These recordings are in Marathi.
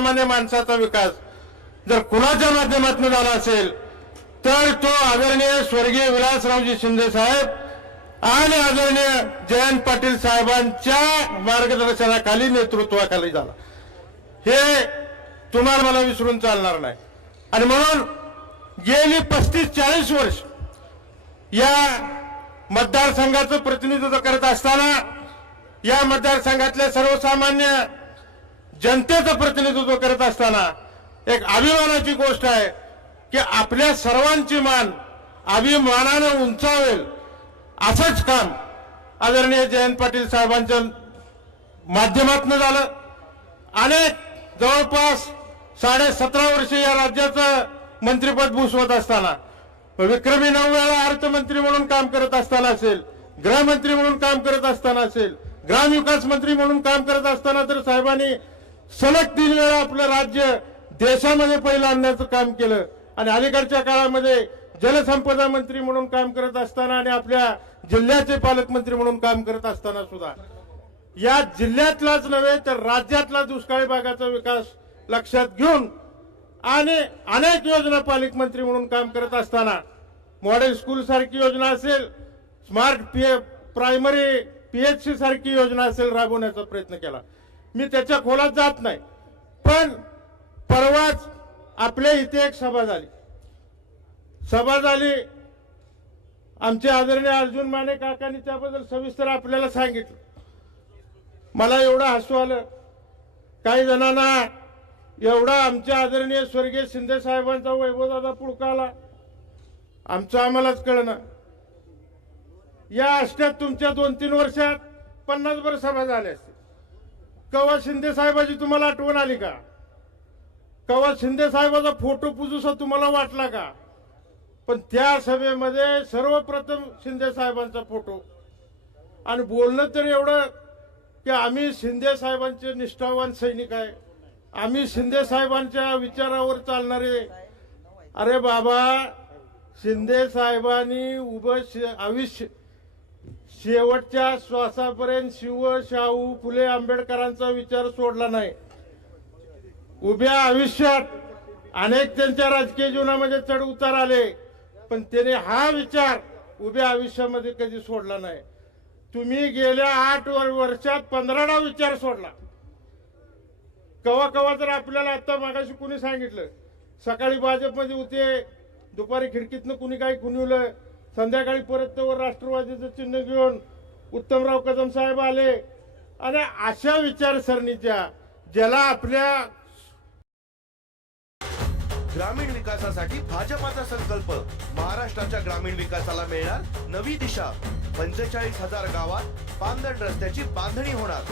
सर्वसामान्य माणसाचा विकास जर कुणाच्या माध्यमातून झाला असेल तर तो आदरणीय स्वर्गीय विलासरावजी शिंदे साहेब आणि आदरणीय जयंत पाटील साहेबांच्या मार्गदर्शनाखाली नेतृत्वाखाली झाला. हे तुम्हाला मला विसरून चालणार नाही. आणि म्हणून गेली पस्तीस चाळीस वर्ष या मतदारसंघाचं प्रतिनिधित्व करत असताना या मतदारसंघातल्या सर्वसामान्य जनतेचं प्रतिनिधित्व करत असताना एक अभिमानाची गोष्ट आहे की आपल्या सर्वांची मान अभिमानानं उंचावेल असंच काम आदरणीय जयंत पाटील साहेबांच्या माध्यमातून झालं. अनेक जवळपास साडे सतरा वर्ष या राज्याचं मंत्रिपद भूषवत असताना विक्रमी नऊ वेळा अर्थमंत्री म्हणून काम करत असताना असेल गृहमंत्री म्हणून काम करत असताना असेल ग्रामविकास मंत्री म्हणून काम करत असताना तर साहेबांनी सलग तीन वेळा आपलं राज्य देशामध्ये पहिलं आणण्याचं काम केलं. आणि अलीकडच्या काळामध्ये जलसंपदा मंत्री म्हणून काम करत असताना आणि आपल्या जिल्ह्याचे पालकमंत्री म्हणून काम करत असताना सुद्धा. या जिल्ह्यातलाच नव्हे तर राज्यातला दुष्काळी भागाचा विकास लक्षात घेऊन आणि अनेक योजना पालकमंत्री म्हणून काम करत असताना. मॉडेल स्कूल सारखी योजना असेल स्मार्ट पी प्रायमरी पीएचसी सारखी योजना असेल राबवण्याचा प्रयत्न केला. मी त्याच्या खोलात जात नाही. पण परवाच आपल्या इथे एक सभा झाली. सभा झाली. आमचे आदरणीय अर्जुन माने काकांनी त्याबद्दल सविस्तर आपल्याला सांगितलं. मला एवढं हसू आलं. काही जणांना एवढा आमच्या आदरणीय स्वर्गीय शिंदे साहेबांचा वैभवदादा पुळका आला. आमचं आम्हालाच कळणं या अष्ट्यात तुमच्या दोन तीन वर्षात पन्नास भर सभा झाल्या असतील. कवा शिंदे साहेबाची तुम्हाला आठवण आली का? कवा शिंदे साहेबाचा फोटो पुजूसा तुम्हाला वाटला का? पण त्या सभेमध्ये सर्वप्रथम शिंदे साहेबांचा फोटो. आणि बोलणं तर एवढं की आम्ही शिंदे साहेबांचे निष्ठावान सैनिक आहे. आम्ही शिंदे साहेबांच्या विचारावर चालणारे अरे बाबा शिंदे साहेबांनी उभं शे- आयुष्य शेवटच्या श्वासापर्यंत शिव शाहू फुले आंबेडकरांचा विचार सोडला नाही. उभ्या आयुष्यात अनेक त्यांच्या राजकीय जीवनामध्ये चढ उतार आले पण त्याने हा विचार उभ्या आयुष्यामध्ये कधी सोडला नाही. तुम्ही गेल्या आठ वर्षात पंधराडा विचार सोडला. कवा कवा तर आपल्याला आता मागाशी कुणी सांगितलं सकाळी भाजपमध्ये होते दुपारी खिडकीतनं कुणी काही खुनवलं संध्याकाळी परत वर राष्ट्रवादीचं चिन्ह घेऊन उत्तमराव कदम साहेब आले. आणि अशा विचारसरणीच्या ज्याला आपल्या ग्रामीण विकासासाठी भाजपाचा संकल्प. महाराष्ट्राच्या ग्रामीण विकासाला मिळणार नवी दिशा. पंचेचाळीस हजार गावात पांदण रस्त्याची बांधणी होणार.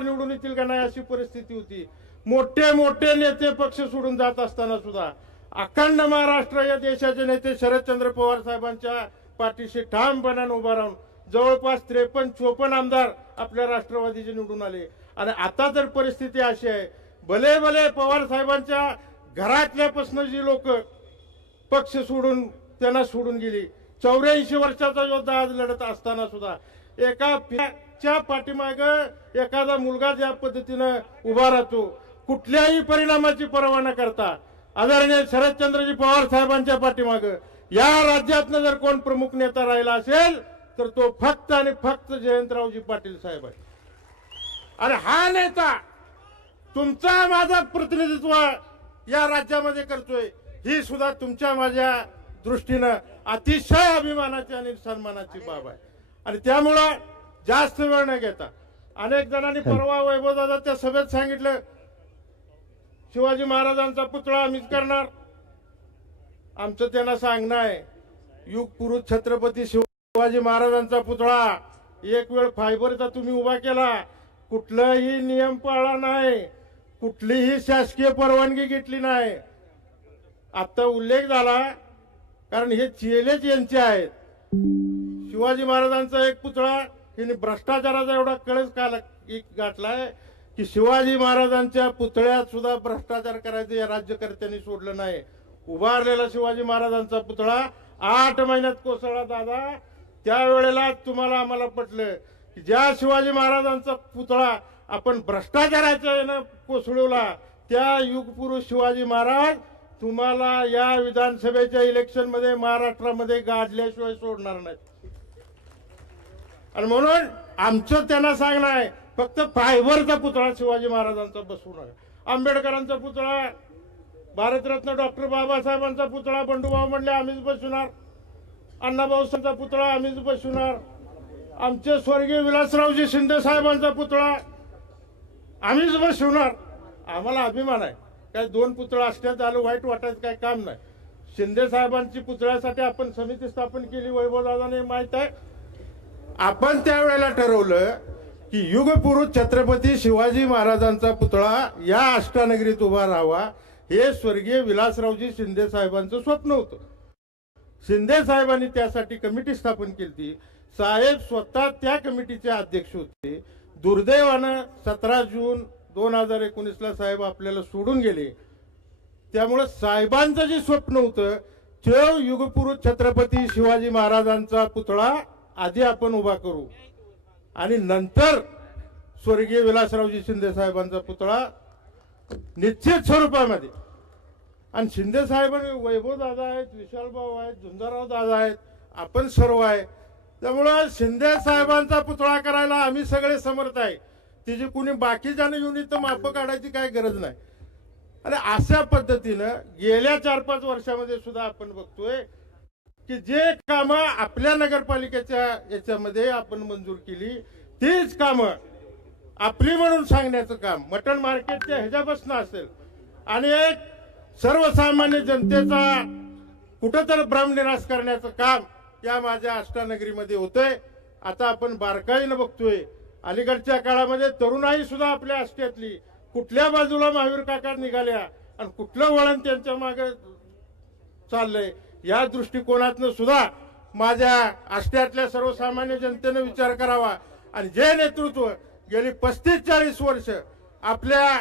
निवडून येतील का नाही अशी परिस्थिती होती. मोठे मोठे नेते पक्ष सोडून जात असताना सुद्धा अखंड महाराष्ट्र या देशाचे नेते शरदचंद्र पवार साहेबांच्या पाठीशी ठामपणाने उभा राहून जवळपास त्रेपन्न चोपन्न आमदार आपल्या राष्ट्रवादीचे निवडून आले. आणि आता तर परिस्थिती अशी आहे भले भले पवार साहेबांच्या घरातल्यापासून जी लोक पक्ष सोडून त्यांना सोडून गेली चौऱ्याऐंशी वर्षाचा योद्धा आज लढत असताना सुद्धा एका च्या पाठीमाग एखादा मुलगा ज्या पद्धतीनं उभा राहतो कुठल्याही परिणामाची पर्वा न करता आदरणीय शरदचंद्रजी पवार साहेबांच्या पाठीमाग या राज्यातनं जर कोण प्रमुख नेता राहिला असेल तर तो फक्त आणि फक्त जयंतरावजी पाटील साहेब आहे. आणि हा नेता तुमचा माझा प्रतिनिधित्व या राज्यामध्ये करतोय ही सुद्धा तुमच्या माझ्या दृष्टीनं अतिशय अभिमानाची आणि सन्मानाची बाब आहे. आणि त्यामुळं जास्त वेळ न घेता. अनेक जणांनी परवा वैभवदादा त्या सभेत सांगितलं शिवाजी महाराजांचा पुतळा आम्हीच करणार. आमचं त्यांना सांगणं आहे युग पुरुष छत्रपती शिवाजी महाराजांचा पुतळा एक वेळ फायबरचा तुम्ही उभा केला. कुठलाही नियम पाळला नाही कुठलीही शासकीय परवानगी घेतली नाही. आता उल्लेख झाला कारण हे चेलेच यांचे आहेत. शिवाजी महाराजांचा एक पुतळा यांनी भ्रष्टाचाराचा एवढा कळस काला गाठलाय? की शिवाजी महाराजांच्या पुतळ्यात सुद्धा भ्रष्टाचार करायचं या राज्यकर्त्यांनी सोडलं नाही. उभारलेला शिवाजी महाराजांचा पुतळा आठ महिन्यात कोसळला दादा. त्यावेळेला तुम्हाला आम्हाला पटलं की ज्या शिवाजी महाराजांचा पुतळा आपण भ्रष्टाचाराच्या यानं कोसळवला त्या युगपुरुष शिवाजी महाराज तुम्हाला या विधानसभेच्या इलेक्शनमध्ये महाराष्ट्रामध्ये गाडल्याशिवाय सोडणार नाही आणि म्हणून आमचं त्यांना सांगणं आहे फक्त फायबरचा पुतळा शिवाजी महाराजांचा बसवू नका आंबेडकरांचा पुतळा भारतरत्न डॉक्टर बाबासाहेबांचा पुतळा बंडूभाऊ म्हणले आम्हीच बसवणार. अण्णाभाऊंचा पुतळा आम्हीच बसवणार. आमचे स्वर्गीय विलासरावजी शिंदे साहेबांचा पुतळा आम्हीच बसवणार. आम्हाला अभिमान आहे. काय दोन पुतळा असण्यात आलं वाईट वाटायचं काय काम नाही. शिंदे साहेबांची पुतळ्यासाठी आपण समिती स्थापन केली वैभवदादाने माहीत आहे. आपण त्यावेळेला ठरवलं की युगपुरुष छत्रपती शिवाजी महाराजांचा पुतळा या अष्टानगरीत उभा राहावा हे स्वर्गीय विलासरावजी शिंदे साहेबांचं स्वप्न होतं. शिंदे साहेबांनी त्यासाठी कमिटी स्थापन केली साहेब स्वतः त्या कमिटीचे अध्यक्ष होते. दुर्दैवानं सतरा जून दोन हजार एकोणीसला साहेब आपल्याला सोडून गेले. त्यामुळं साहेबांचं जे स्वप्न होतं ते युगपुरुष छत्रपती शिवाजी महाराजांचा पुतळा आधी आपण उभा करू. आणि नंतर स्वर्गीय विलासरावजी शिंदे साहेबांचा पुतळा निश्चित स्वरूपामध्ये. आणि शिंदे साहेबांनी वैभव दादा आहेत विशाल भाऊ आहेत झुंजाराव दादा आहेत आपण सर्व आहे. त्यामुळं शिंदे साहेबांचा पुतळा करायला आम्ही सगळे समर्थ आहे. तिची कुणी बाकीच्यानं येऊन इथं माप काढायची काही गरज नाही. आणि अशा पद्धतीनं गेल्या चार पाच वर्षामध्ये सुद्धा आपण बघतोय की जे कामं आपल्या नगरपालिकेच्या याच्यामध्ये आपण मंजूर केली तीच कामं आपली म्हणून सांगण्याचं काम मटण मार्केटच्या ह्याच्यापासून असेल. आणि एक सर्वसामान्य जनतेचा कुठंतरी भ्रमनिराश करण्याचं काम या माझ्या अष्टानगरीमध्ये होतंय. आता आपण बारकाईनं बघतोय. अलीकडच्या काळामध्ये तरुणाई सुद्धा आपल्या आष्ट्यातली कुठल्या बाजूला महावीर काका निघाल्या आणि कुठलं वळण त्यांच्या मागे चाललंय? या दृष्टिकोनातनं सुद्धा माझ्या आष्ट्यातल्या सर्वसामान्य जनतेनं विचार करावा. आणि जे नेतृत्व गेली पस्तीस चाळीस वर्ष आपल्या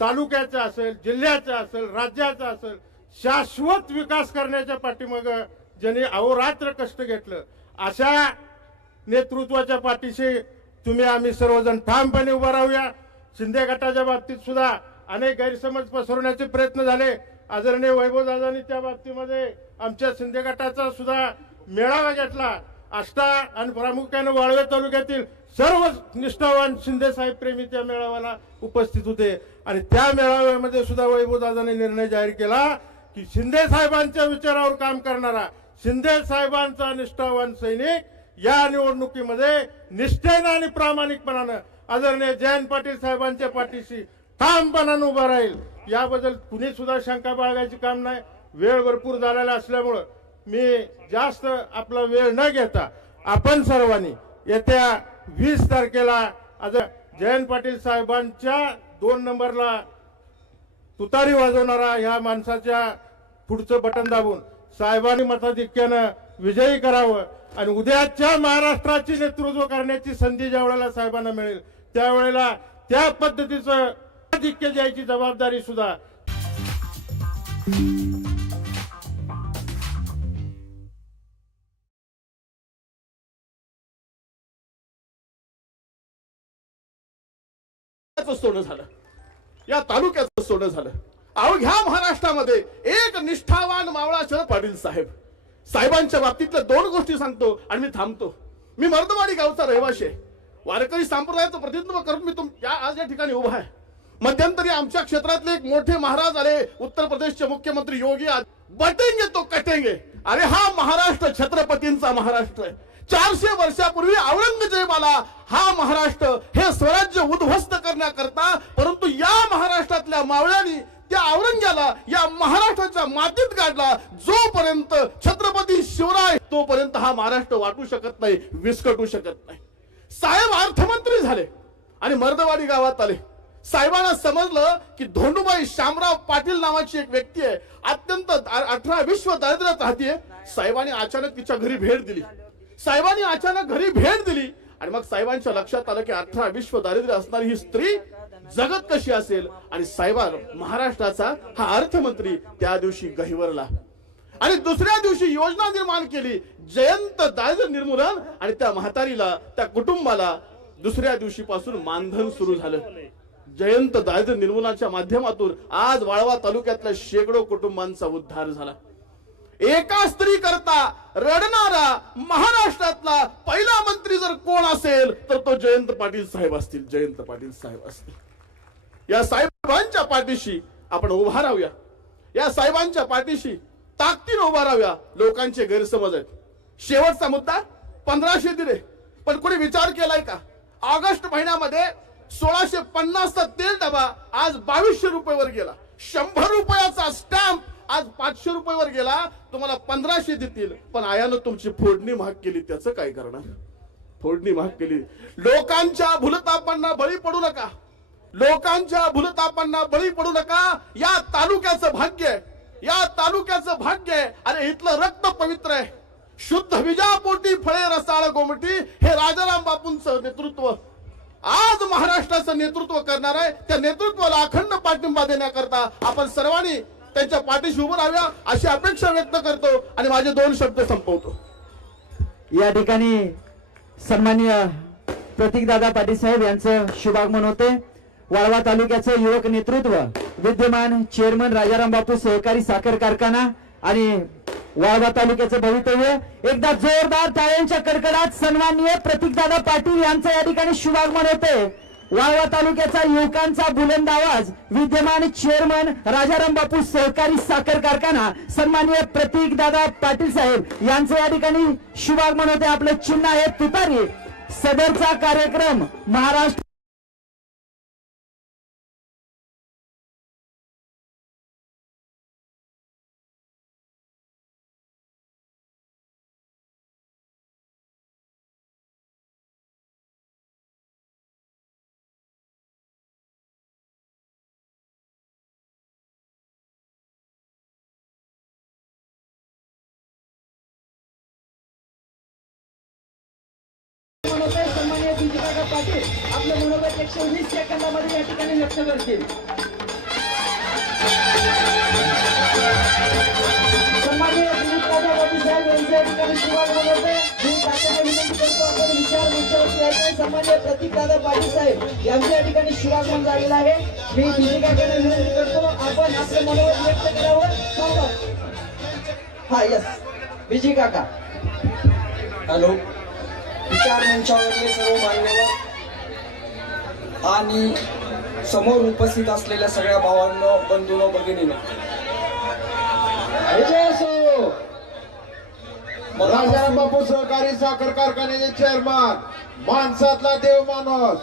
तालुक्याचं असेल जिल्ह्याचं असेल राज्याचं असेल शाश्वत विकास करण्याच्या पाठीमाग ज्यांनी अहोरात्र कष्ट घेतलं अशा नेतृत्वाच्या पाठीशी तुम्ही आम्ही सर्वजण ठामपणे उभा राहूया. शिंदे गटाच्या बाबतीत सुद्धा अनेक गैरसमज पसरवण्याचे प्रयत्न झाले. आदरणीय वैभवदादांनी त्या बाबतीमध्ये आमच्या शिंदे गटाचा सुद्धा मेळावा घेतला. आष्टा आणि प्रामुख्याने वाळवे तालुक्यातील सर्व निष्ठावान शिंदे साहेब प्रेमी त्या मेळाव्याला उपस्थित होते. आणि त्या मेळाव्यामध्ये सुद्धा वैभवदादांनी निर्णय जाहीर केला की शिंदे साहेबांच्या विचारावर काम करणारा शिंदे साहेबांचा निष्ठावान सैनिक या निवडणुकीमध्ये निष्ठेनं आणि प्रामाणिकपणानं आदरणीय जयंत पाटील साहेबांच्या पाठीशी ठामपणानं उभा राहील. याबद्दल कुणी सुद्धा शंका बाळगायची काम नाही. वेळ भरपूर झालेला असल्यामुळं मी जास्त आपला वेळ न घेता आपण सर्वांनी येत्या वीस तारखेला आज जयंत पाटील साहेबांच्या दोन नंबरला तुतारी वाजवणारा ह्या माणसाच्या पुढचं बटन दाबून साहेबांनी मताधिक्यानं विजयी करावं आणि उद्याच्या महाराष्ट्राची नेतृत्व करण्याची संधी ज्या वेळेला साहेबांना मिळेल त्यावेळेला त्या पद्धतीचं आधिक्य द्यायची जबाबदारी सुद्धा. सोनं झालं. या तालुक्याचं सोनं झालं. अहो अवघ्या महाराष्ट्रामध्ये एक निष्ठावान मावळा शरद पाटील साहेब. साहेबांच्या बाबतीतल्या दोन गोष्टी सांगतो आणि मी थांबतो. मी मर्दवाडी गावचा रहिवाशी आहे. वारकरी संप्रदायाचं प्रतिनिधित्व करून मी तुम या आज या ठिकाणी उभा आहे. मध्यंतरी आमच्या क्षेत्रातले एक मोठे महाराज आले. उत्तर प्रदेशचे मुख्यमंत्री योगी आज बटेंगे तो कटेंगे. अरे हा महाराष्ट्र छत्रपतींचा महाराष्ट्र आहे. चारशे वर्षापूर्वी औरंगजेबाला हा महाराष्ट्र हे स्वराज्य उद्ध्वस्त करण्याकरता परंतु या महाराष्ट्रातल्या मावळ्यांनी त्या औरंग्याला या महाराष्ट्राच्या मातीत काढला जोपर्यंत छत्रपती शिवराय तोपर्यंत हा महाराष्ट्र वाटू शकत नाही विस्कटू शकत नाही. साहेब अर्थमंत्री झाले आणि मर्दवाडी गावात आले. साहेबांना समजलं की धोंडूबाई शामराव पाटील नावाची एक व्यक्ती आहे. अत्यंत अठरा विश्व दारिद्र्यात राहतीये. साहेबांनी अचानक तिच्या घरी भेट दिली. साहेबांनी अचानक घरी भेट दिली आणि मग साहेबांच्या लक्षात आलं की अठरा विश्व दारिद्र्य असणारी ही स्त्री जगत कशी असेल? आणि साहेबान महाराष्ट्राचा हा अर्थमंत्री त्या दिवशी गहिवरला. आणि दुसऱ्या दिवशी योजना निर्माण केली. जयंत दारिद्र्य निर्मूलन आणि त्या म्हातारीला त्या कुटुंबाला दुसऱ्या दिवशी पासून मानधन सुरू झालं. जयंत दारिद्र्य निर्मूलनाच्या माध्यमातून आज वाळवा तालुक्यातल्या शेकडो कुटुंबांचा उद्धार झाला. एका स्त्री करता रडणारा महाराष्ट्रातला पहिला मंत्री जर कोण असेल तर तो जयंत पाटील साहेब असतील जयंत पाटील साहेब असतील. या साहेबांच्या पाठीशी आपण उभा राहूया. या साहेबांच्या पाठीशी ताकदीनं उभा राहूया. लोकांचे गैरसमज आहेत. शेवटचा मुद्दा पंधराशे दिले. पण कोणी विचार केलाय का? ऑगस्ट महिन्यामध्ये सोळाशे पन्नासचा तेल डबा आज बावीसशे रुपयावर गेला. शंभर रुपयाचा स्टॅम्प आज पाचशे रुपयावर गेला. तुम्हाला पंधराशे देतील. पण आयानं तुमची फोडणी महाग केली त्याचं काय करणार? फोडणी महाग केली. लोकांच्या भूलतापांना बळी पडू नका. लोकांच्या भूलतापांना बळी पडू नका. या तालुक्याचं भाग्य आहे. या तालुक्याचं भाग्य आहे. अरे इथलं रक्त पवित्र आहे. शुद्ध विजापोटी फळे रसाळ गोमटी हे राजाराम बापूंचं नेतृत्व. आज महाराष्ट्राचं नेतृत्व करणार आहे. त्या नेतृत्वाला अखंड पाठिंबा देण्याकरता आपण सर्वांनी त्यांच्या पाठीशी उभं राहाव्या अशी अपेक्षा व्यक्त करतो आणि माझे दोन शब्द संपवतो. या ठिकाणी सन्माननीय प्रतीकदादा पाटील साहेब यांचं शुभागमन होते. वाळवा तालुक्याचं युवक नेतृत्व विद्यमान चेअरमन राजाराम बापू सहकारी साखर कारखाना आणि वाळवा तालुक्याचं भवितव्य. एकदा जोरदार टाळ्यांच्या कडकडात सन्माननीय प्रतीकदादा पाटील यांचं या ठिकाणी शुभागमन होते वाळवा तालुक्याचा युवकांचा बुलंद आवाज विद्यमान चेअरमन राजाराम बापू सहकारी साखर कारखाना सन्माननीय प्रतीकदादा पाटील साहेब यांचं या ठिकाणी शुभागमन होते आपलं चिन्ह आहे तुतारी. सदरचा कार्यक्रम महाराष्ट्र पाटील आपलं मनोगत एकशे वीस सेकंदामध्ये या ठिकाणी व्यक्त करतील. पाटील साहेब यांचं या ठिकाणी शुभागमन होते मी तात्काळ विनंती करतो आपण विचार प्रतीक दादा पाटील साहेब यांचं या ठिकाणी शुभागमन झालेलं आहे. मी विनंती करतो आपण आपलं मनोगत व्यक्त करावं. हा यस विजय काका. हॅलो. विचार मंचावरले सर्व मान्यवर आणि समोर उपस्थित असलेल्या सगळ्या भावांनो बंधूनो भगिनीनो. राजाराम बापू सहकारी साखर कारखान्याचे चेअरमन माणसातला देव माणूस.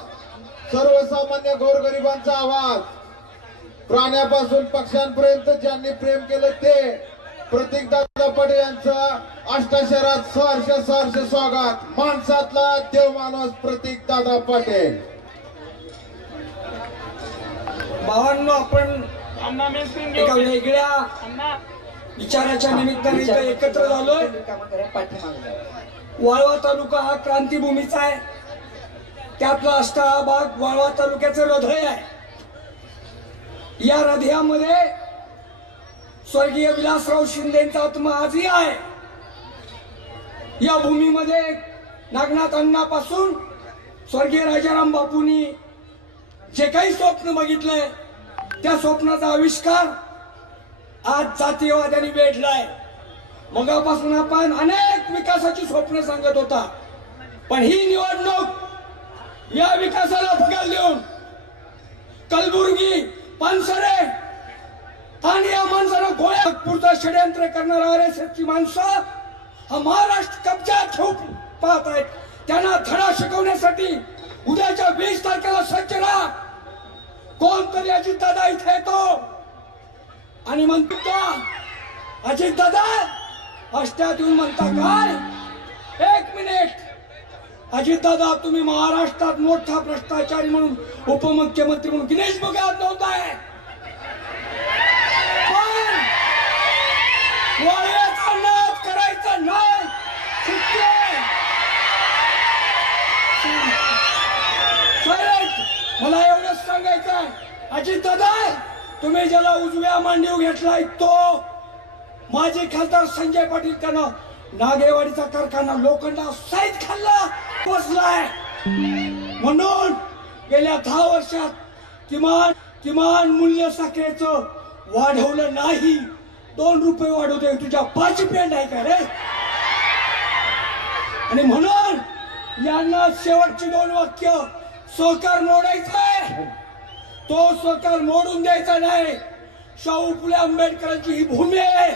सर्वसामान्य गोरगरिबांचा आवाज. प्राण्यापासून पक्ष्यांपर्यंत ज्यांनी प्रेम केलं ते प्रतीक दादा पटेल यांचं अष्टाशरात सहर्ष सहर्ष स्वागत. माणसातला देव माणूस प्रतीक दादा पाटील. भावांनो आपण एका वेगळ्या विचाराच्या निमित्ताने इथं एकत्र झालोय. वाळवा तालुका हा क्रांतीभूमीचा आहे. त्यातला अष्टा हा भाग वाळवा तालुक्याचं हृदय आहे. या हृदयामध्ये स्वर्गीय विलासराव शिंदेचा आत्मा आजही आहे. या भूमीमध्ये नागनाथ अण्णापासून स्वर्गीय राजाराम बापूंनी जे काही स्वप्न बघितलंय त्या स्वप्नाचा आविष्कार आज जातीयवाद्यांनी वेढलाय मगापासून आपण अनेक विकासाची स्वप्न सांगत होता पण ही निवडणूक या विकासाला फगाल देऊन कलबुर्गी पानसरे आणि या माणसानं गोळ्या पुरता षडयंत्र करणारा आर एस एसची माणसं हा महाराष्ट्र कब्जात घेऊ पाहत आहेत. त्यांना धडा शिकवण्यासाठी उद्याच्या वीस तारखेला सज्ज राहा. कोणतरी अजित दादा इथे येतो. आणि म्हणतो का? अजित दादा अष्ट्यात येऊन म्हणता काय? एक मिनिट. अजित दादा तुम्ही महाराष्ट्रात मोठा भ्रष्टाचारी म्हणून उपमुख्यमंत्री म्हणून गिनेश भोगात नव्हता आहे पण वाळव्याचा नाद करायचा नाही सुट्टी आहे. साहेब, मला एवढंच सांगायचं आहे. अजित दादा तुम्ही ज्याला उजव्या मांडीव घेतलाय तो माजी खासदार संजय पाटील त्यानं नागेवाडीचा कारखाना लोखंडा साईज खाल्ला बसलाय म्हणून गेल्या दहा वर्षात किमान किमान मूल्य साखरेचं वाढवलं नाही. दोन रुपये वाढवते तुझ्या पाच पेंड आहे का रे? आणि म्हणून यांना शेवटची दोन वाक्य सहकार मोडायचा तो सहकार मोडून द्यायचा नाही. शाहू फुले आंबेडकरांची ही भूमी आहे.